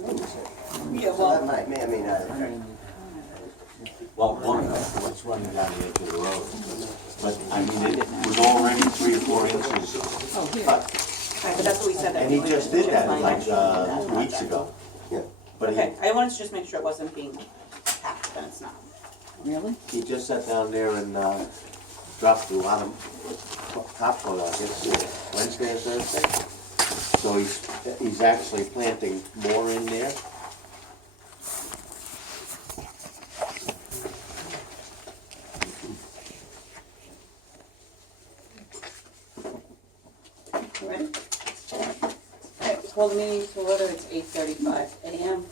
Yeah, So that well, may or may not affect. Well, one of what's running down the edge of the road. But, I mean, it was already 3 or 4 inches. oh, here. But, Right, but that's what we said that and we he would just do, did that find like out. 2 weeks ago. Yeah. But Okay, I wanted to just make sure it wasn't being taxed, and it's not. Really? he just sat down there and dropped a lot of topsoil, I guess, Wednesday or Thursday. So he's actually planting more in there. You ready? Okay, call the meeting to order, it's 8:35 a.m.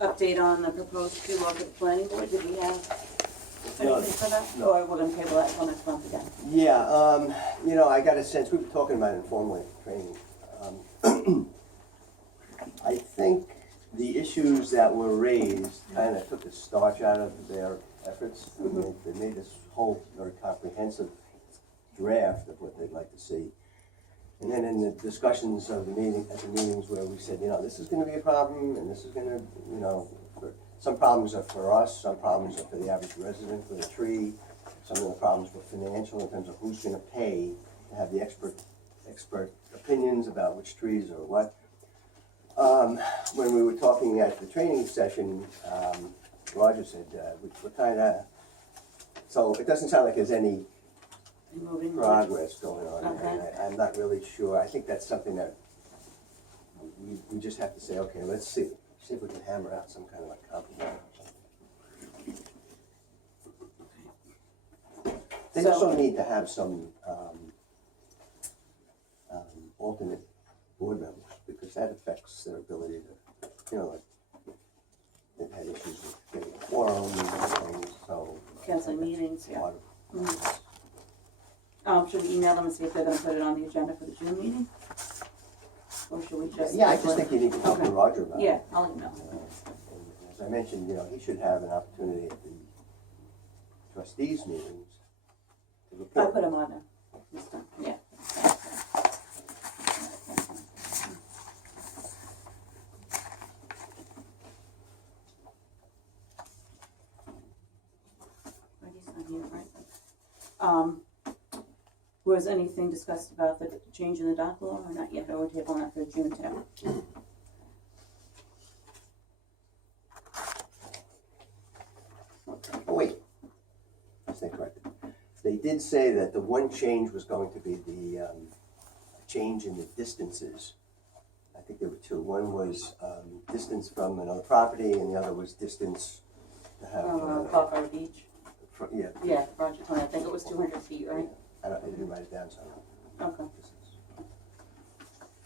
Update on the proposed tree law for the planning board, did we have anything for that? No. Or we're gonna table that till next month again? Yeah, you know, I got a sense, we were talking about it informally at training. I think the issues that were raised kind of took the starch out of their efforts. I mean, they made this whole very comprehensive draft of what they'd like to see. And then in the discussions of the meeting, at the meetings where we said, you know, this is gonna be a problem, and this is gonna, you know, some problems are for us, some problems are for the average resident for the tree. Some of the problems were financial in terms of who's gonna pay to have the expert opinions about which trees or what. When we were talking at the training session, Roger said, we're kinda, so it doesn't sound like there's any Moving on. progress going on there. Okay. And I'm not really sure, I think that's something that we just have to say, okay, let's see if we can hammer out some kind of a compromise. They So- also need to have some alternate board members, because that affects their ability to, you know, like, they've had issues with getting a quorum and things, so. Canceling meetings, yeah. Part of- Should we email them and see if they're gonna put it on the agenda for the June meeting? Or should we just? Yeah, I just think you need to talk to Okay. Roger about it. Yeah, I'll email. And as I mentioned, you know, he should have an opportunity at the trustees meetings to I report. put them on there this time, yeah. Ready's not here, right? Was anything discussed about the change in the dock law or not yet, or we're tabling that for June 10th? Oh, wait, I stand corrected. They did say that the one change was going to be the change in the distances. I think there were two. One was distance from another property, and the other was distance to have. Poquott Beach, Yeah. yeah, Roger told me, I think it was 200 feet, right? I didn't write it down, so. Okay.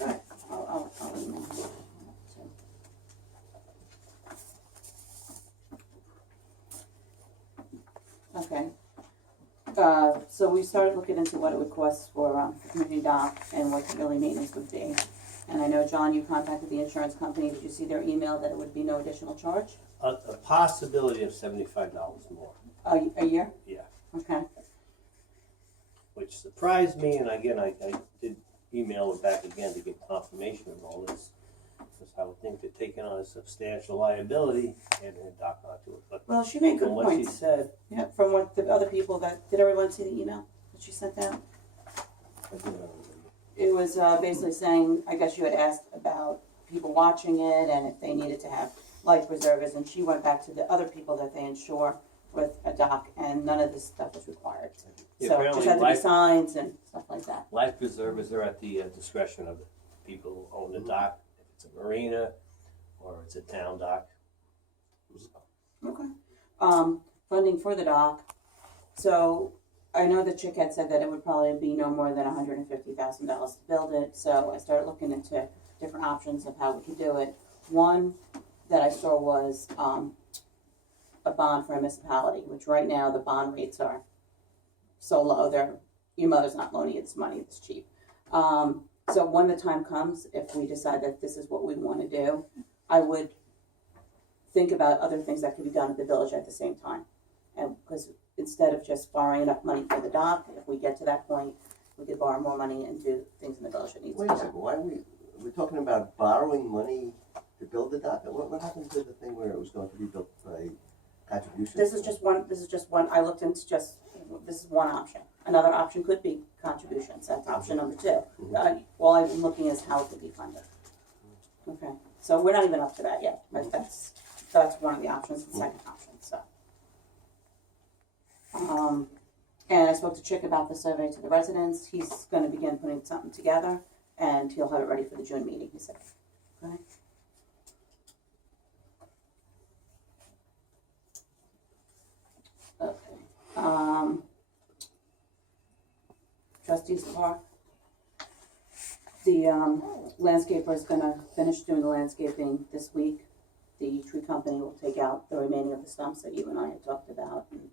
Alright, I'll email him. Okay. So we started looking into what it would cost for community dock and what yearly maintenance would be. And I know, John, you contacted the insurance company. Did you see their email that it would be no additional charge? A possibility of $75 more, A year? yeah, Okay. which surprised me, and again, I did email it back again to get confirmation of all this, because I would think they're taking on a substantial liability and then dock onto it, but Well, she made good from what she points. said, Yeah, from what the other people did everyone see the email that she sent out? I do know. It was basically saying, I guess you had asked about people watching it and if they needed to have life preservers, and she went back to the other people that they insure with a dock, and none of this stuff was required. Yeah, So it apparently just had to be life- signs and stuff like that. life preservers are at the discretion of the people who own the dock, if it's a marina or it's a town dock. Okay. Funding for the dock. So I know the chick had said that it would probably be no more than $150,000 to build it. So I started looking into different options of how we could do it. One that I saw was a bond for a municipality, which right now the bond rates are so low. Your mother's not loaning you this money; it's cheap. So when the time comes, if we decide that this is what we want to do, I would think about other things that could be done at the village at the same time. And because instead of just borrowing enough money for the dock, if we get to that point, we could borrow more money and do things in the village that needs to Wait be a done. second, why we're talking about borrowing money to build the dock? What happened to the thing where it was going to be built by contribution? This is just one, I looked into this is one option. Another option could be contributions, that's option number 2. All I've been looking is how it could be funded. Okay, so we're not even up to that yet, but that's one of the options, the second option, so. And I spoke to Chick about the survey to the residents, he's gonna begin putting something together, and he'll have it ready for the June meeting, he said. Okay. Okay, Trustees Park. The landscaper is gonna finish doing the landscaping this week. The tree company will take out the remaining of the stumps that you and I had talked about and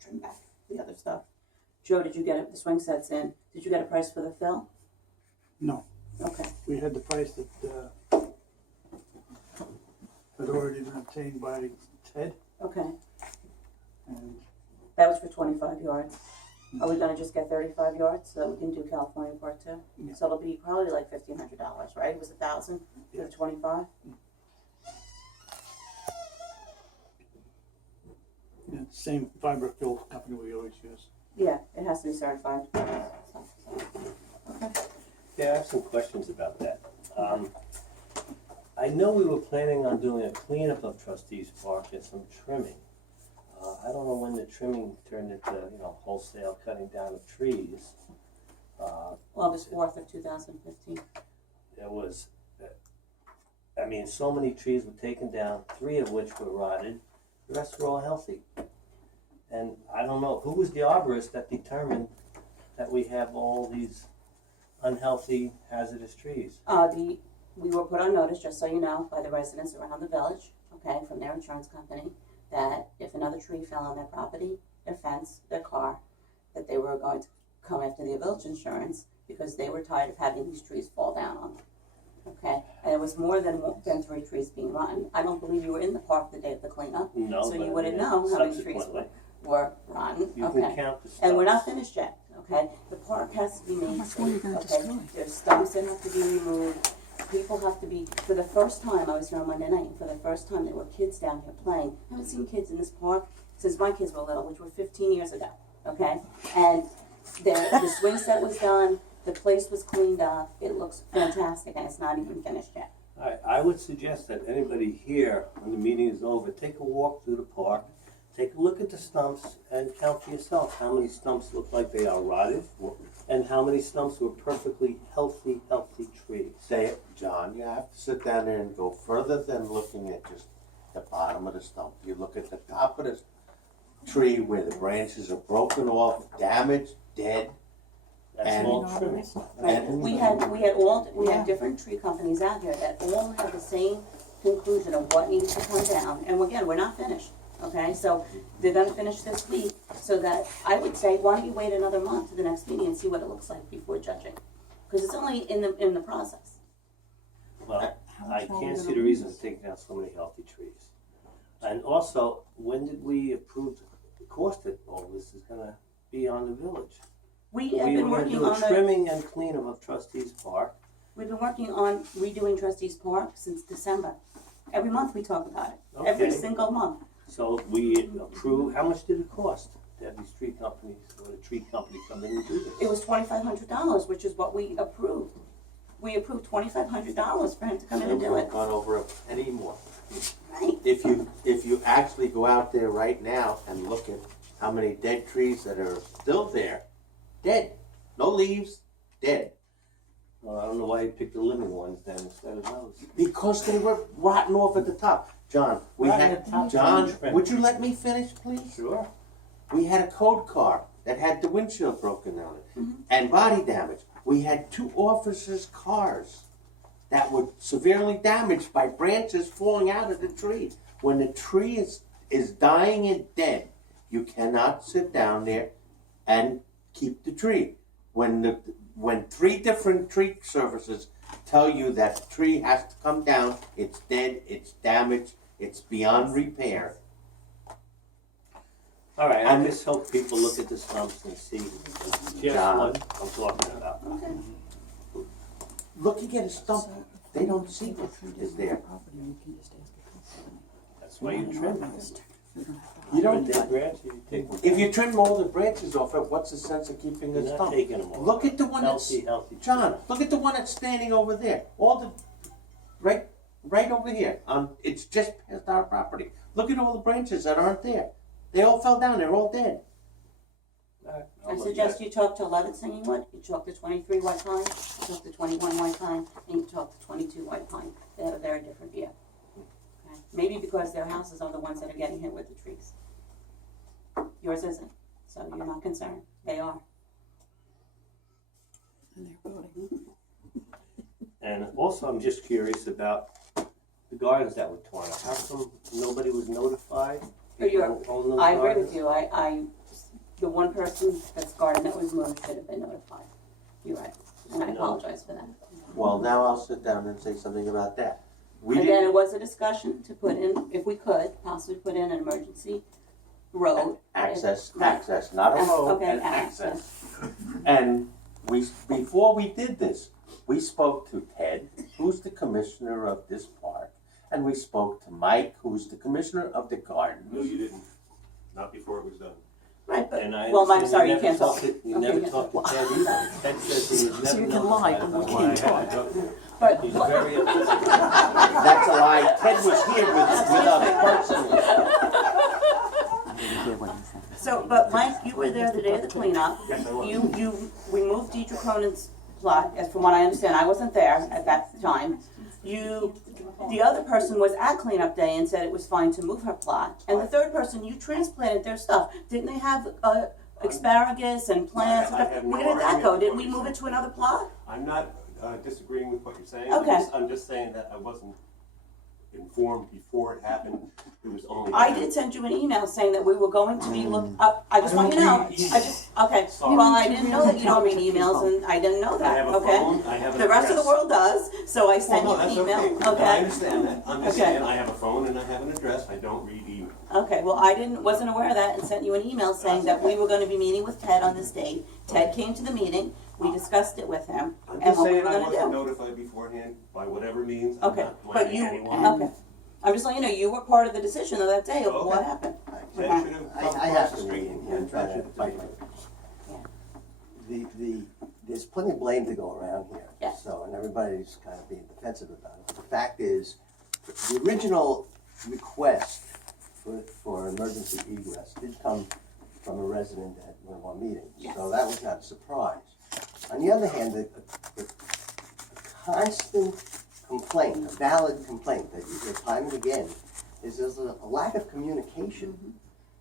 trim back the other stuff. Joe, did you get the swing sets in? Did you get a price for the fill? No, Okay, we had the price that had already been obtained by Ted, okay. and That was for 25 yards. Are we gonna just get 35 yards so that we can do California Part 2? Yeah. So it'll be probably like $1,500, right? It was $1,000 for the 25? yeah, same fiber fill company we always use. Yeah, it has to be certified. Okay. Yeah, I have some questions about that. I know we were planning on doing a cleanup of Trustees Park and some trimming. I don't know when the trimming turned into, wholesale cutting down of trees. August 4th of 2015. There was, so many trees were taken down, 3 of which were rotted, the rest were all healthy. And I don't know, who was the arborist that determined that we have all these unhealthy, hazardous trees? We were put on notice, just so you know, by the residents around the village, okay, from their insurance company, that if another tree fell on their property, their fence, their car, that they were going to come after the village insurance because they were tired of having these trees fall down on them. Okay, and it was more than 3 trees being rotten. I don't believe you were in the park the day of the cleanup, No, so but you wouldn't know how many trees subsequently, were rotten. you Okay. can count the stumps. And we're not finished yet, okay? The park has to be made safe, okay? There's stumps that have to be removed. People have to be, for the first time, I was here on Monday night, and for the first time, there were kids down here playing. I haven't seen kids in this park since my kids were little, which were 15 years ago, okay? And the swing set was done, the place was cleaned up, it looks fantastic, and it's not even finished yet. I would suggest that anybody here, when the meeting is over, take a walk through the park, take a look at the stumps, and count for yourself how many stumps look like they are rotted, and how many stumps were perfectly healthy trees. John, you have to sit down there and go further than looking at just the bottom of the stump. You look at the top of the tree where the branches are broken off, damaged, dead. That's And- all trimming. Right, we had different tree companies out here that all had the same conclusion of what needs to come down, and again, we're not finished, okay? So they're gonna finish this week, so that, I would say, why don't you wait another month to the next meeting and see what it looks like before judging? Because it's only in the process. Well, I can't see the reason for taking out so many healthy trees. And also, when did we approve the cost that all this is gonna be on the village? We have We been were gonna working do a on trimming and cleanup of Trustees Park. we've been working on redoing Trustees Park since December. Every month we talk about it, every Okay. single month. So we approved, how much did it cost to have these tree companies, or the tree company come in and do this? It was $2,500, which is what we approved. We approved $2,500 for him to come in and do it, Gone over a penny more. right? If you actually go out there right now and look at how many dead trees that are still there, dead, no leaves, dead. Well, I don't know why you picked the living ones then instead of those. Because they were rotten off at the top. John, Rotten at the top, John, trim. would you let me finish, please? Sure. We had a code car that had the windshield broken on it and body damage. We had 2 officers' cars that were severely damaged by branches falling out of the tree. When the tree is dying and dead, you cannot sit down there and keep the tree. When 3 different tree services tell you that the tree has to come down, it's dead, it's damaged, it's beyond repair. All right, I And- just hope people look at the stumps and see just John. what I'm talking about. Looking at a stump, they don't see what is there. That's why you trim it. You don't, Dead branches, you take them. if you trim all the branches off it, what's the sense of keeping the You're not stump? taking them all. Look at the one that's, Healthy. John, look at the one that's standing over there. All the, right over here. It's just past our property. Look at all the branches that aren't there. They all fell down, they're all dead. I suggest you talk to 11 Singing Wood, you talk to 23 White Pine, you talk to 21 White Pine, and you talk to 22 White Pine. They have a very different view. Okay? Maybe because their houses are the ones that are getting hit with the trees. Yours isn't, so you're not concerned. They are. And also, I'm just curious about the gardens that were torn up. How come nobody was notified? But you're- People own those I agree gardens? with you. The one person that's garden that was moved should have been notified. You're right, and I apologize for that. Well, now I'll sit down and say something about that. We Again, didn't, it was a discussion to put in, if we could, possibly put in an emergency road. access, Right. not a road, Okay, an access. And before we did this, we spoke to Ted, who's the commissioner of this park, and we spoke to Mike, who's the commissioner of the garden. No, you didn't. Not before it was done. Right, but, And I well, I'm understand sorry, you never can't talk. talked to- You Okay, never yeah. talked to Ted either. Ted says he was never you can lie, notified but we about can't why I talk. had to go. But, He's very upset. That's a lie, Ted was here with us personally. so, but Mike, you were there the day of the cleanup. Yes, I was. You removed Deidre Cronin's plot, as from what I understand, I wasn't there at that time. The other person was at cleanup day and said it was fine to move her plot. And the third person, you transplanted their stuff. Didn't they have, asparagus and plants and I stuff? have Where no did that argument go? with Didn't what we you're move it saying. to another plot? I'm not disagreeing with what you're saying. Okay. I'm just saying that I wasn't informed before it happened. It was only. I did send you an email saying that we were going to be I just want you to know, okay, Sorry. well, I didn't know that you don't read emails, and I didn't know I that, have a okay? phone, I have an The rest of the address. world does, so I Well, sent no, you an that's email, okay. I okay? understand that. I'm just Okay. saying I have a phone and I have an address. I don't read email. Okay, well, wasn't aware of that and sent you an email saying that we were gonna be meeting with Ted on this date. Ted came to the meeting, we discussed it with him, I'm and just what we saying were I gonna wasn't do. notified beforehand by whatever means. I'm Okay, not but blaming you, anyone. okay, I'm just letting you know, you were part of the decision of that day of what Okay. happened. Ted should have come I across have the to street. weigh in here and try to fight my. There's plenty of blame to go around here. Yes. So, and everybody's kind of being defensive about it. But the fact is, the original request for emergency egress did come from a resident at one of our meetings. Yes. So that was not a surprise. On the other hand, the constant complaint, a valid complaint that you hear time and again, is there's a lack of communication.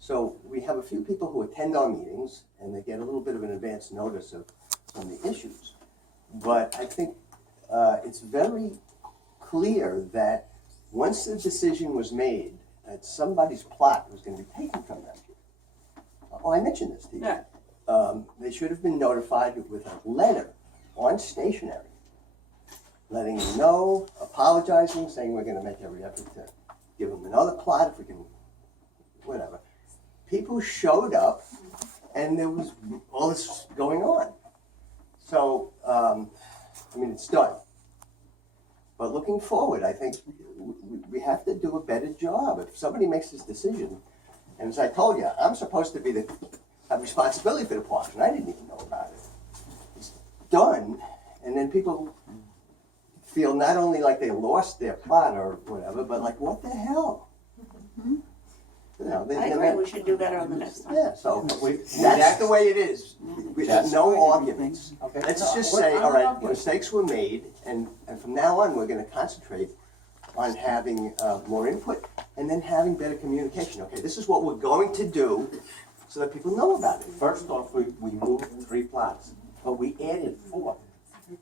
So we have a few people who attend our meetings and they get a little bit of an advance notice of some of the issues. But I think it's very clear that once the decision was made that somebody's plot was going to be taken from them. Oh, I mentioned this to you. Yeah. They should have been notified with a letter on stationery, letting them know, apologizing, saying we're going to make every effort to give them another plot if we can, whatever. People showed up, and there was all this going on. So, I mean, it's done. But looking forward, I think we have to do a better job. If somebody makes this decision, and as I told you, I'm supposed to be have responsibility for the park, and I didn't even know about it. It's done, and then people feel not only like they lost their plot or whatever, but like, what the hell? You know, I agree, we should do better on the next time. yeah, so that's the way it is. We have no arguments. Let's just say, all right, mistakes were made, and from now on, we're gonna concentrate on having more input and then having better communication. Okay, this is what we're going to do so that people know about it. First off, we moved 3 plots, but we added 4.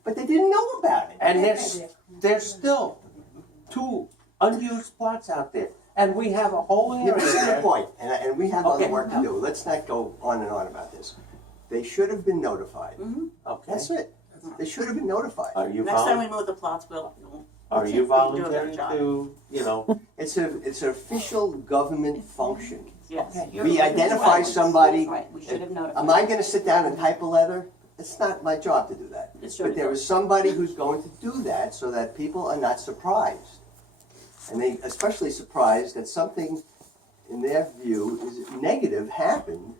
But they didn't know about it. And there's still 2 unused plots out there. And we have a whole You're area missing the there. point, and we have other Okay. work to do. Let's not go on and on about this. They should have been notified. Okay. That's it. They should have been notified. Are you Next time we volunteering? move the plots, we'll Are you do a better volunteering job. to, you know, It's an official government function. yes. Okay. You're- We identify right. somebody. Right, we should have notified. Am I gonna sit down and type a letter? It's not my job to do that. It's sure But there to- is somebody who's going to do that so that people are not surprised. And they especially surprised that something in their view is negative happened,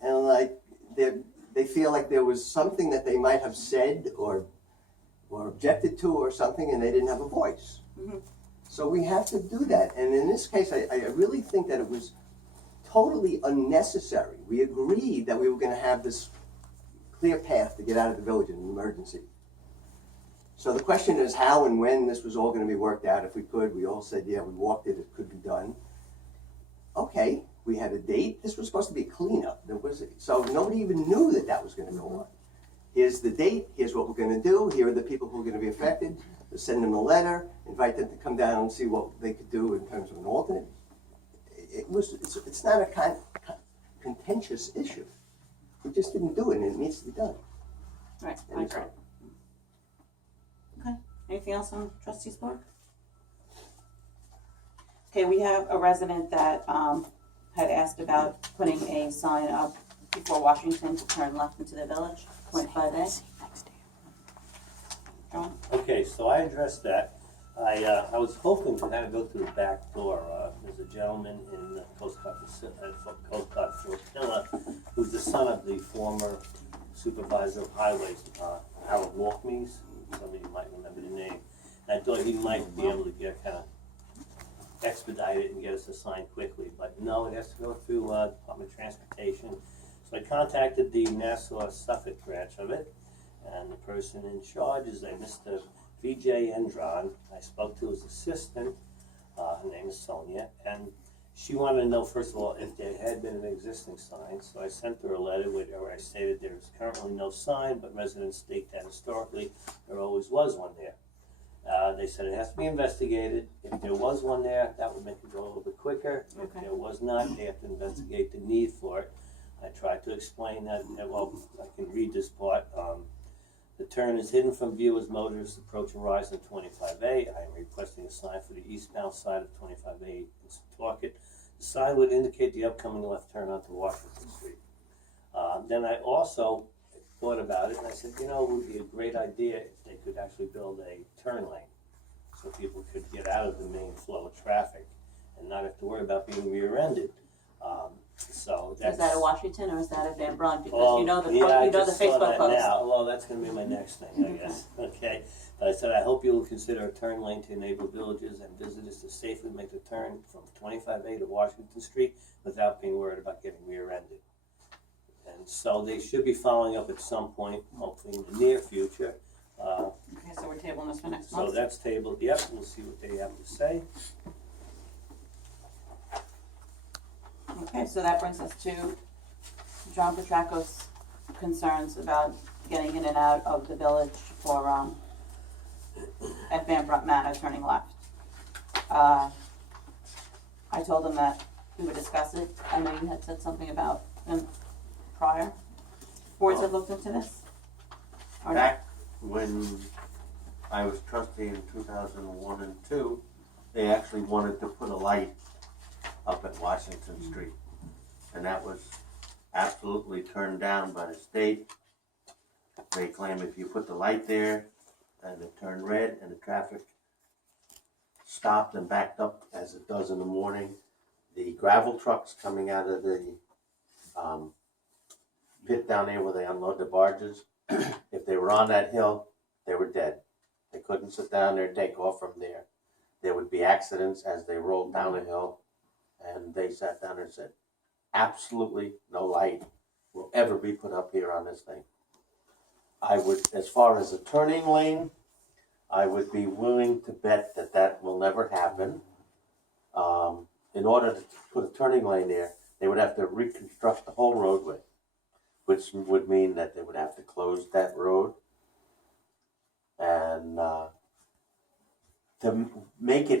and like they feel like there was something that they might have said or objected to or something, and they didn't have a voice. Mhm. So we have to do that. And in this case, I really think that it was totally unnecessary. We agreed that we were going to have this clear path to get out of the village in an emergency. So the question is how and when this was all going to be worked out. If we could, we all said, yeah, we walked it, it could be done. Okay, we had a date. This was supposed to be a cleanup. So nobody even knew that that was going to go on. Here's the date, here's what we're going to do, here are the people who are going to be affected. We'll send them a letter, invite them to come down and see what they could do in terms of an alternate. It's not a contentious issue. We just didn't do it, and it needs to be done. Right, I agree. Okay, anything else on trustees board? Okay, we have a resident that, had asked about putting a sign up before Washington to turn left into the village, 25A. John? Okay, so I addressed that. I was hoping to kind of go through the back door. There's a gentleman in Poquott, Florida, who's the son of the former supervisor of highways, Harold Walkmees. Some of you might remember the name. And I thought he might be able to get kind of expedite it and get us a sign quickly, but no, it has to go through Department of Transportation. So I contacted the Nassau Suffolk branch of it, and the person in charge is a Mr. V.J. Endron. I spoke to his assistant, her name is Sonia, and she wanted to know, first of all, if there had been an existing sign. So I sent her a letter where I stated there is currently no sign, but residents state that historically there always was one there. They said it has to be investigated. If there was one there, that would make it go a little bit quicker. If Okay. there was not, they have to investigate the need for it. I tried to explain that, well, I can read this part. The turn is hidden from view as motorists approach Horizon 25A. I am requesting a sign for the eastbound side of 25A in Poquott. The sign would indicate the upcoming left turn onto Washington Street. Then I also thought about it, and I said, it would be a great idea if they could actually build a turn lane so people could get out of the main flow of traffic and not have to worry about being rear-ended. So that's. Is that a Washington or is that a Van Brunt? Because Well, you know the yeah, I you know the just saw Facebook that post. now. Well, that's going to be my next thing, I guess. Okay, but I said I hope you will consider a turn lane to enable villages and visitors to safely make the turn from 25A to Washington Street without being worried about getting rear-ended. And so they should be following up at some point, hopefully in the near future. Okay, so we're tabling this for next So month. that's tabled. Yep, we'll see what they have to say. Okay, so that brings us to John Petracco's concerns about getting in and out of the village for, at Van Brunt Manor, turning left. I told him that we would discuss it. I know you had said something about prior. Boards have looked into this? Or not? Back when I was trustee in 2001 and 2, they actually wanted to put a light up at Washington Street. And that was absolutely turned down by the state. They claim if you put the light there and it turned red and the traffic stopped and backed up as it does in the morning, the gravel trucks coming out of the pit down there where they unload the barges, if they were on that hill, they were dead. They couldn't sit down there and take off from there. There would be accidents as they rolled down the hill, and they sat down and said, absolutely no light will ever be put up here on this thing. I would, as far as a turning lane, I would be willing to bet that that will never happen. In order to put a turning lane there, they would have to reconstruct the whole roadway, which would mean that they would have to close that road. And to make it